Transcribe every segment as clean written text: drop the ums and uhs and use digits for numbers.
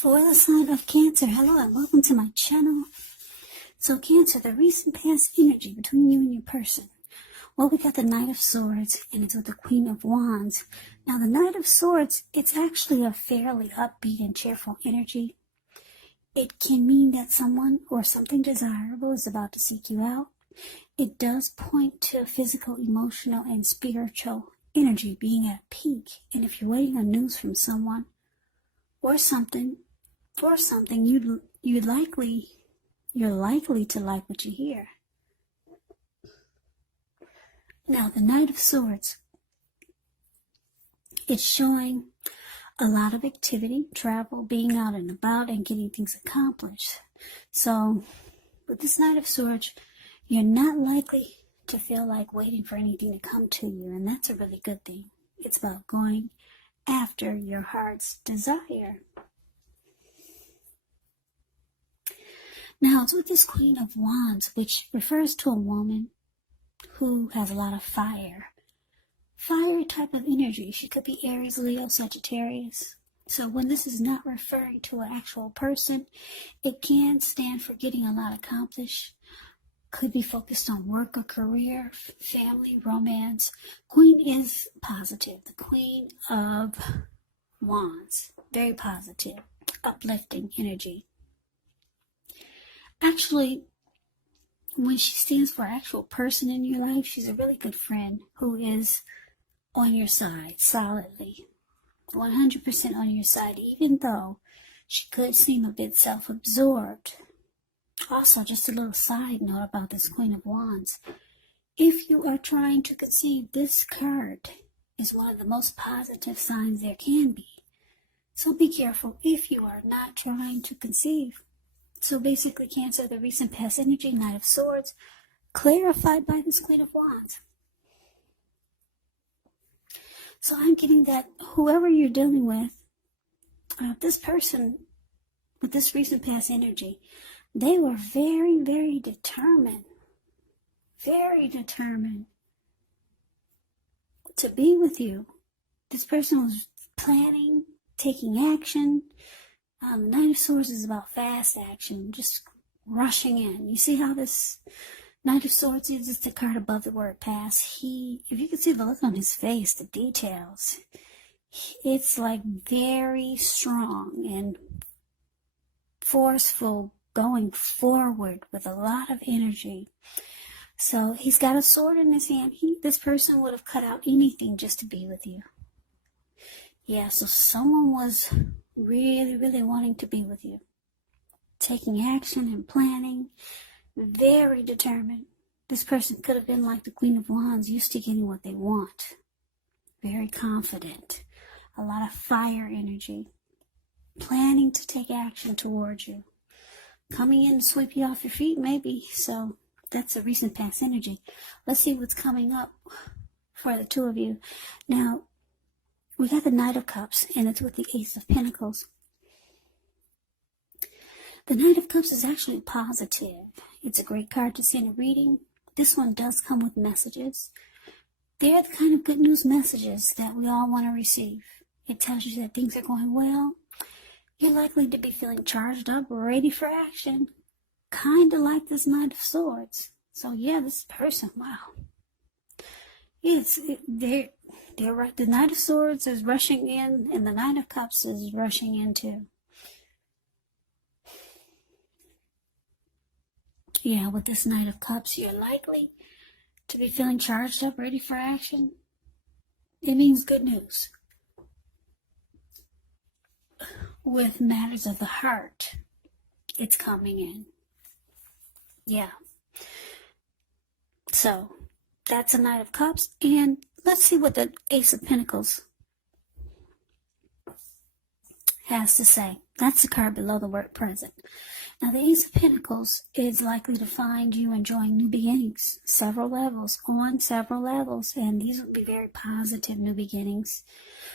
For the sign of Cancer, hello and welcome to my channel. So Cancer, the recent past energy between you and your person. Well, we got the Knight of Swords and it's with the Queen of Wands. Now the Knight of Swords, it's actually a fairly upbeat and cheerful energy. It can mean that someone or something desirable is about to seek you out. It does point to physical, emotional, and spiritual energy being at peak. And if you're waiting on news from someone or something, you're likely to like what you hear. Now, the Knight of Swords, it's showing a lot of activity, travel, being out and about, and getting things accomplished. So, with this Knight of Swords, you're not likely to feel like waiting for anything to come to you, and that's a really good thing. It's about going after your heart's desire. Now, it's with this Queen of Wands, which refers to a woman who has a lot of fire. Fiery type of energy. She could be Aries, Leo, Sagittarius. So when this is not referring to an actual person, it can stand for getting a lot accomplished. Could be focused on work or career, family, romance. Queen is positive. The Queen of Wands. Very positive, uplifting energy. Actually, when she stands for an actual person in your life, she's a really good friend who is on your side solidly, 100% on your side, even though she could seem a bit self-absorbed. Also, just a little side note about this Queen of Wands. If you are trying to conceive, this card is one of the most positive signs there can be. So be careful if you are not trying to conceive. So basically, Cancer, the recent past energy, Knight of Swords, clarified by this Queen of Wands. So I'm getting that whoever you're dealing with, this person with this recent past energy, they were very, very determined to be with you. This person was planning, taking action. The Knight of Swords is about fast action, just rushing in. You see how this Knight of Swords is just the card above the word pass. If you can see the look on his face, the details, it's like very strong and forceful, going forward with a lot of energy. So he's got a sword in his hand. This person would have cut out anything just to be with you. Yeah, so someone was really, really wanting to be with you. Taking action and planning. Very determined. This person could have been like the Queen of Wands, used to getting what they want. Very confident. A lot of fire energy. Planning to take action towards you. Coming in to sweep you off your feet, maybe. So that's a recent past energy. Let's see what's coming up for the two of you. Now, we got the Knight of Cups, and it's with the Ace of Pentacles. The Knight of Cups is actually positive. It's a great card to see in a reading. This one does come with messages. They're the kind of good news messages that we all want to receive. It tells you that things are going well. You're likely to be feeling charged up, ready for action. Kind of like this Knight of Swords. So yeah, this person, wow. They're right. The Knight of Swords is rushing in, and the Knight of Cups is rushing in too. Yeah, with this Knight of Cups, you're likely to be feeling charged up, ready for action. It means good news. With matters of the heart, it's coming in. Yeah. So, that's a Knight of Cups, and let's see what the Ace of Pentacles has to say. That's the card below the word present. Now, the Ace of Pentacles is likely to find you enjoying new beginnings, on several levels, and these will be very positive new beginnings.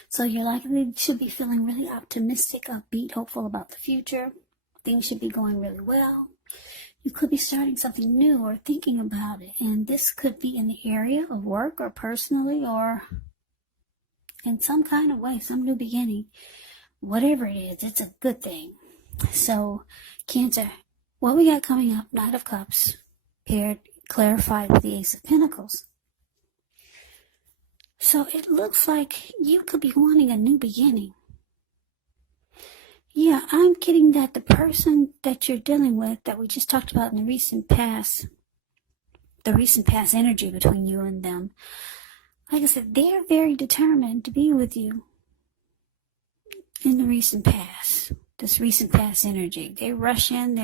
So you're likely to be feeling really optimistic, upbeat, hopeful about the future. Things should be going really well. You could be starting something new or thinking about it, and this could be in the area of work or personally or in some kind of way, some new beginning. whatever it is, it's a good thing. So, Cancer, what we got coming up, Knight of Cups, paired, clarified with the Ace of Pentacles. So it looks like you could be wanting a new beginning. Yeah, I'm getting that the person that you're dealing with, that we just talked about in the recent past energy between you and them, like I said, they're very determined to be with you in the recent past. This recent past energy. They rush in,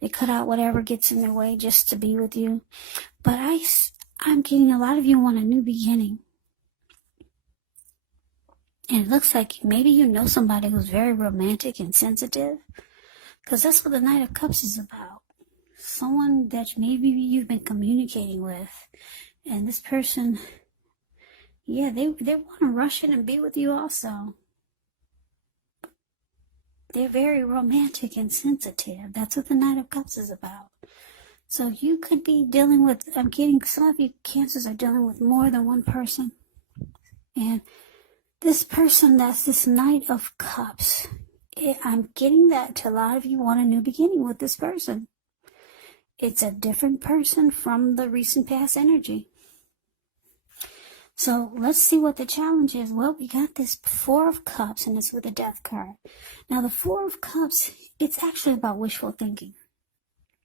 they cut out whatever gets in their way just to be with you. But I'm getting a lot of you want a new beginning. And it looks like maybe you know somebody who's very romantic and sensitive. Because that's what the Knight of Cups is about. Someone that maybe you've been communicating with. And this person, yeah, they want to rush in and be with you also. They're very romantic and sensitive. That's what the Knight of Cups is about. So you could be dealing with, I'm getting, some of you Cancers are dealing with more than one person. And this person, that's this Knight of Cups, I'm getting that to a lot of you want a new beginning with this person. It's a different person from the recent past energy. So let's see what the challenge is. Well, we got this Four of Cups, and it's with a Death card. Now, the Four of Cups, it's actually about wishful thinking.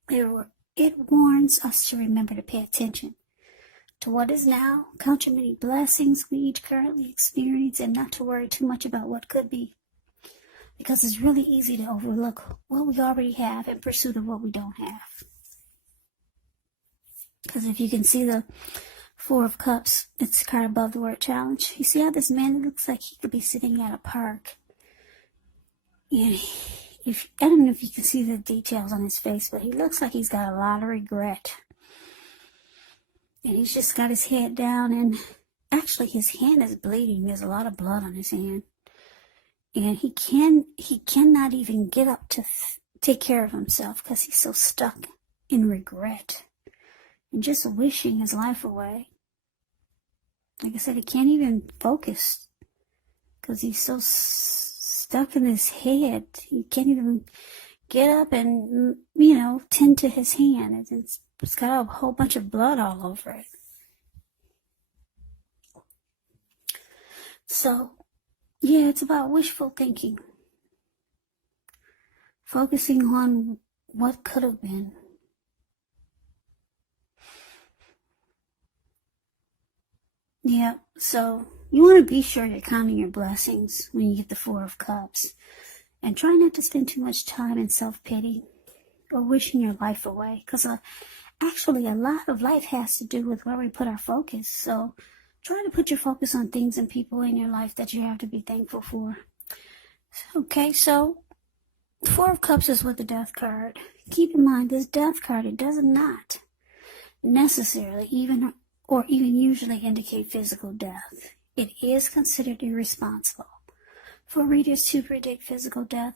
It warns us to remember to pay attention to what is now, count your many blessings we each currently experience, and not to worry too much about what could be. Because it's really easy to overlook what we already have in pursuit of what we don't have. Because if you can see the Four of Cups, it's kind of above the word challenge. You see how this man looks like he could be sitting at a park. And I don't know if you can see the details on his face, but he looks like he's got a lot of regret. And he's just got his head down, and actually his hand is bleeding. There's a lot of blood on his hand. And he cannot even get up to take care of himself because he's so stuck in regret and just wishing his life away. Like I said, he can't even focus because he's so stuck in his head. He can't even get up and, tend to his hand. It's got a whole bunch of blood all over it. So, yeah, it's about wishful thinking. Focusing on what could have been. Yeah, so you want to be sure you're counting your blessings when you get the Four of Cups. And try not to spend too much time in self-pity or wishing your life away. Because actually a lot of life has to do with where we put our focus. So try to put your focus on things and people in your life that you have to be thankful for. Okay, so the Four of Cups is with the Death card. Keep in mind, this Death card, it does not necessarily even usually indicate physical death. It is considered irresponsible for readers to predict physical death,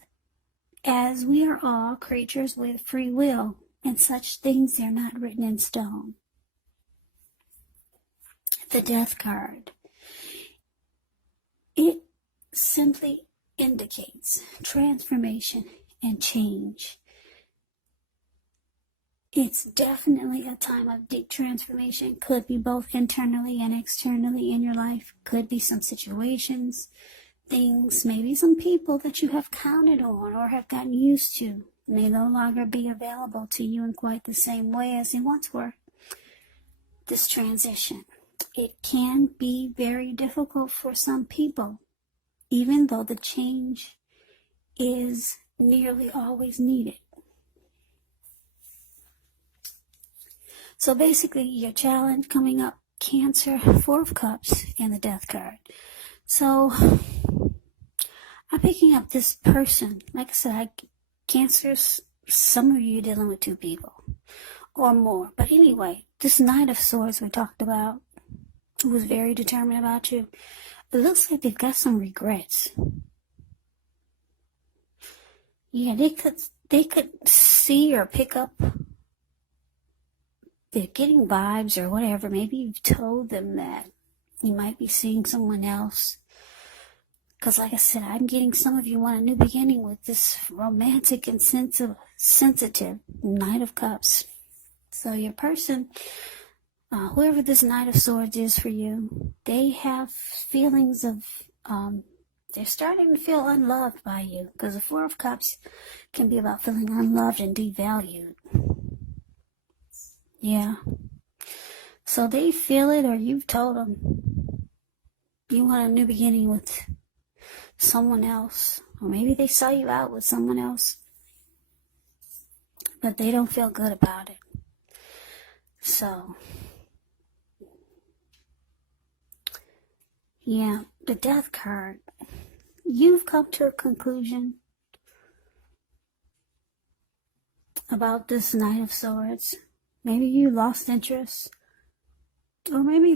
as we are all creatures with free will, and such things are not written in stone. The Death card, it simply indicates transformation and change. It's definitely a time of deep transformation. Could be both internally and externally in your life. Could be some situations, things, maybe some people that you have counted on or have gotten used to may no longer be available to you in quite the same way as they once were. This transition, it can be very difficult for some people, even though the change is nearly always needed. So basically, your challenge coming up, Cancer, Four of Cups, and the Death card. So I'm picking up this person. Like I said, Cancers, some of you are dealing with two people or more. But anyway, this Knight of Swords we talked about, who was very determined about you, it looks like they've got some regrets. Yeah, they could see or pick up, they're getting vibes or whatever. Maybe you've told them that you might be seeing someone else. Because like I said, I'm getting some of you want a new beginning with this romantic and sensitive Knight of Cups. So your person, whoever this Knight of Swords is for you, they have feelings of, they're starting to feel unloved by you. Because the Four of Cups can be about feeling unloved and devalued. Yeah. So they feel it, or you've told them you want a new beginning with someone else. Or maybe they saw you out with someone else, but they don't feel good about it. So, yeah, the Death card. You've come to a conclusion about this Knight of Swords. Maybe you lost interest. Or maybe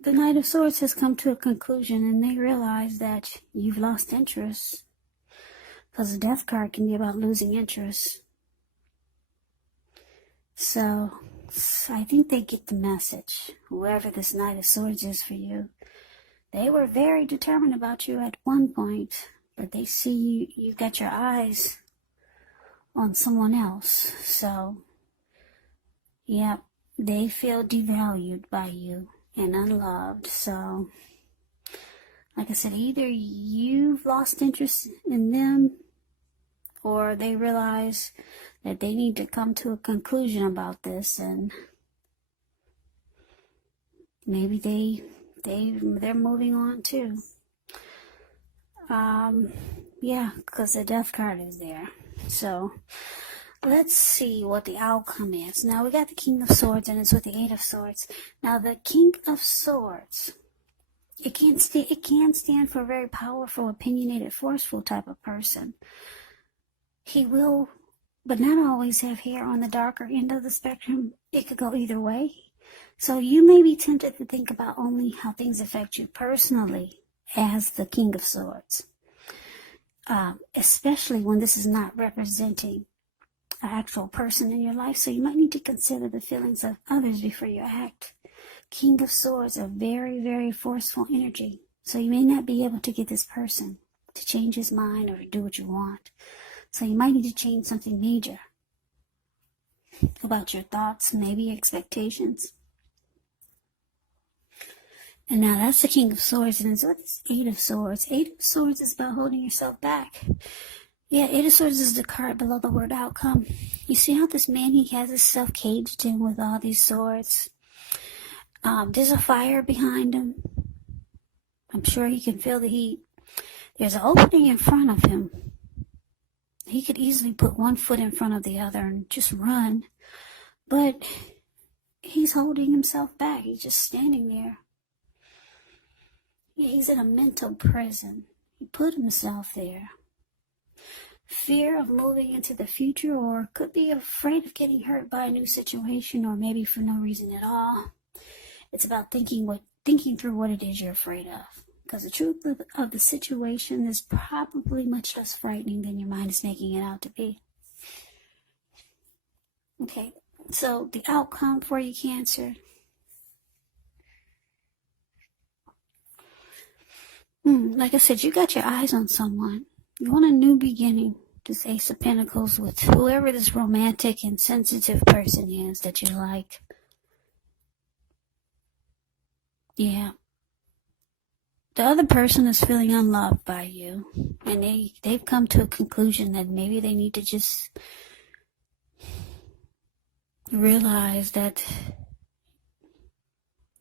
the Knight of Swords has come to a conclusion and they realize that you've lost interest. Because the Death card can be about losing interest. So, I think they get the message. Whoever this Knight of Swords is for you. They were very determined about you at one point. But they see you got your eyes on someone else. So, yeah, they feel devalued by you and unloved. So, like I said, either you've lost interest in them, or they realize that they need to come to a conclusion about this, and maybe they're moving on too. Yeah, because the Death card is there. So let's see what the outcome is. Now we got the King of Swords, and it's with the Eight of Swords. Now the King of Swords, it can stand for a very powerful, opinionated, forceful type of person. He will, but not always, have hair on the darker end of the spectrum. It could go either way. So you may be tempted to think about only how things affect you personally as the King of Swords. Especially when this is not representing an actual person in your life. So you might need to consider the feelings of others before you act. King of Swords are very, very forceful energy. So you may not be able to get this person to change his mind or to do what you want. So you might need to change something major about your thoughts, maybe expectations. And now that's the King of Swords, and it's with this Eight of Swords. Eight of Swords is about holding yourself back. Yeah, Eight of Swords is the card below the word outcome. You see how this man, he has himself caged in with all these swords. There's a fire behind him. I'm sure he can feel the heat. There's an opening in front of him. He could easily put one foot in front of the other and just run. But he's holding himself back. He's just standing there. Yeah, he's in a mental prison. He put himself there. Fear of moving into the future, or could be afraid of getting hurt by a new situation, or maybe for no reason at all. It's about thinking through what it is you're afraid of. Because the truth of the situation is probably much less frightening than your mind is making it out to be. Okay, so the outcome for you, Cancer. Like I said, you got your eyes on someone. You want a new beginning. This Ace of Pentacles with whoever this romantic and sensitive person is that you like. Yeah. The other person is feeling unloved by you. And they've come to a conclusion that maybe they need to just realize that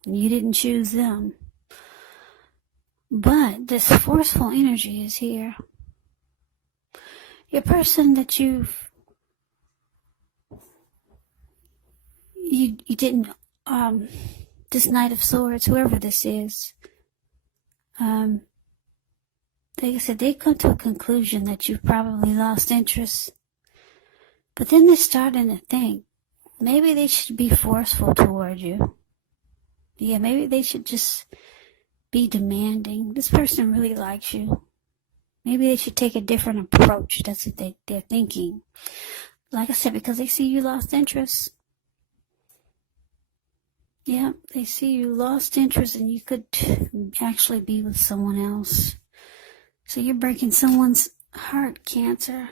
you didn't choose them. But this forceful energy is here. Your person that you didn't, this Knight of Swords, whoever this is, like I said, they come to a conclusion that you've probably lost interest. But then they're starting to think, maybe they should be forceful toward you. Yeah, maybe they should just be demanding. This person really likes you. Maybe they should take a different approach. That's what they're thinking. Like I said, because they see you lost interest. Yeah, they see you lost interest and you could actually be with someone else. So you're breaking someone's heart, Cancer.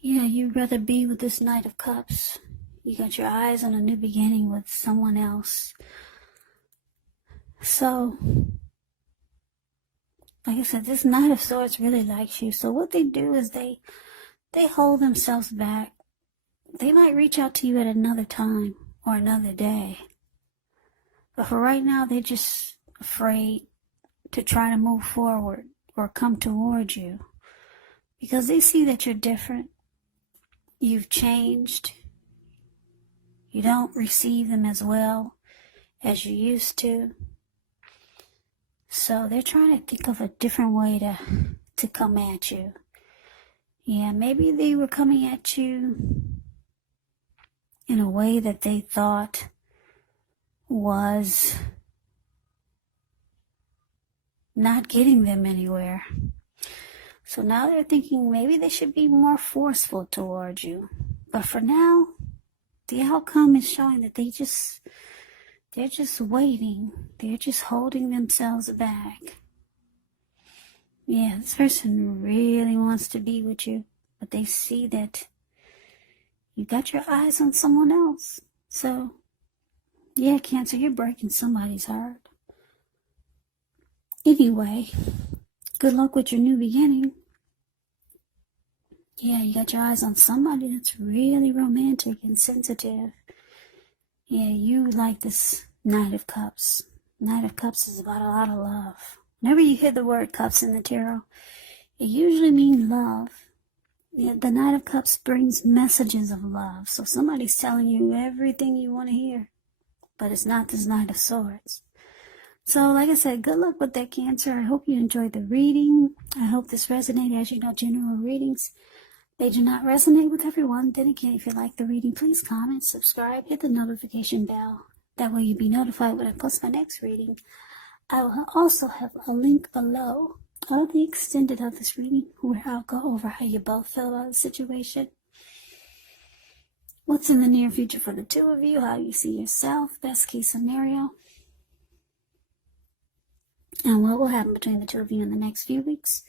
Yeah, you'd rather be with this Knight of Cups. You got your eyes on a new beginning with someone else. So, like I said, this Knight of Swords really likes you. So what they do is they hold themselves back. They might reach out to you at another time or another day. But for right now, they're just afraid to try to move forward or come towards you. Because they see that you're different. You've changed. You don't receive them as well as you used to. So they're trying to think of a different way to come at you. Yeah, maybe they were coming at you in a way that they thought was not getting them anywhere. So now they're thinking maybe they should be more forceful towards you. But for now, the outcome is showing that they're just waiting. They're just holding themselves back. Yeah, this person really wants to be with you, but they see that you got your eyes on someone else. So, yeah, Cancer, you're breaking somebody's heart. Anyway, good luck with your new beginning. Yeah, you got your eyes on somebody that's really romantic and sensitive. Yeah, you like this Knight of Cups. Knight of Cups is about a lot of love. Whenever you hear the word cups in the tarot, it usually means love. Yeah, the Knight of Cups brings messages of love. So somebody's telling you everything you want to hear. But it's not this Knight of Swords. So, like I said, good luck with that, Cancer. I hope you enjoyed the reading. I hope this resonated. As you know, general readings, they do not resonate with everyone. Then again, if you like the reading, please comment, subscribe, hit the notification bell. That way you'll be notified when I post my next reading. I will also have a link below of the extended of this reading where I'll go over how you both feel about the situation. What's in the near future for the two of you, how you see yourself, best case scenario, and what will happen between the two of you in the next few weeks,